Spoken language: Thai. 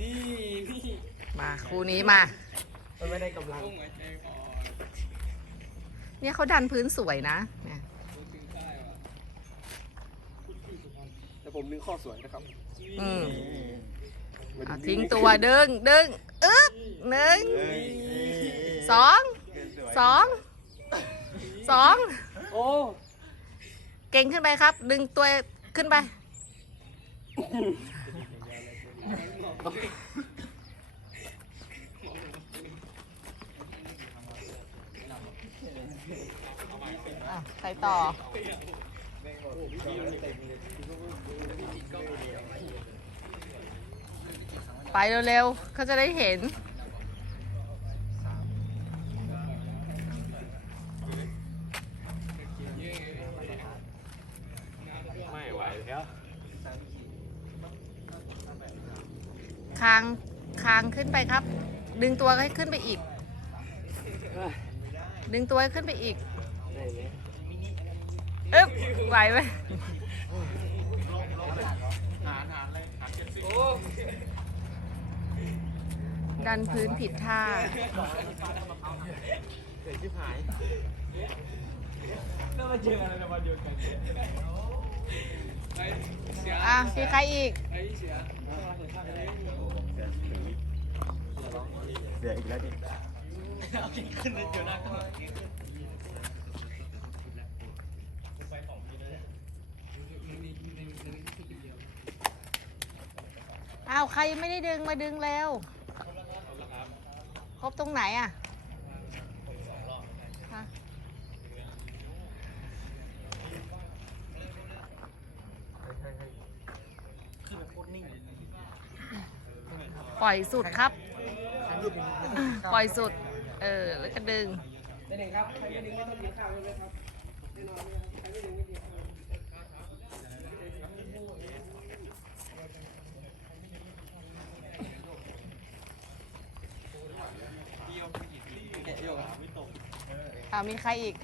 นี่นี่มาคู่นี้มา มันไม่ได้กำลังต้องหายใจก่อนเนี่ยเขาดันพื้นสวยนะเนี่ยพูดถึงได้ว่ะแต่ผมนึงข้อสวยนะครับอืมมันเอาทิ้งตัวดึงดึงอึ๊บหนึ่งสองสองสองโอ้เก่งขึ้นไปครับ ดึงตัวขึ้นไป อะใครต่อ ไปเร็วๆเขาจะได้เห็น ไม่ไหวแล้วคางคางขึ้นไปครับ ดึงตัวให้ขึ้นไปอีก ดึงตัวให้ขึ้นไปอีก เอ๊บไหวไหมดันพื้นผิดท่าเด็กที่หายไอ้เสียอะมีใครอีกเสียอีกแล้วดิเอาขึ้นในเจอหน้าก็ อ้าวใครไม่ได้ดึงมาดึงแล้ว ครบตรงไหนอะฮะปล่อยสุดครับ ปล่อยสุด เออ แล้วก็ดึงเด็กครับใครไม่ดึงไม่ต้องกินข้าวเลยนะครับแน่นอนใครไม่ดึงไม่กินข้าว อ่ามีใครอีก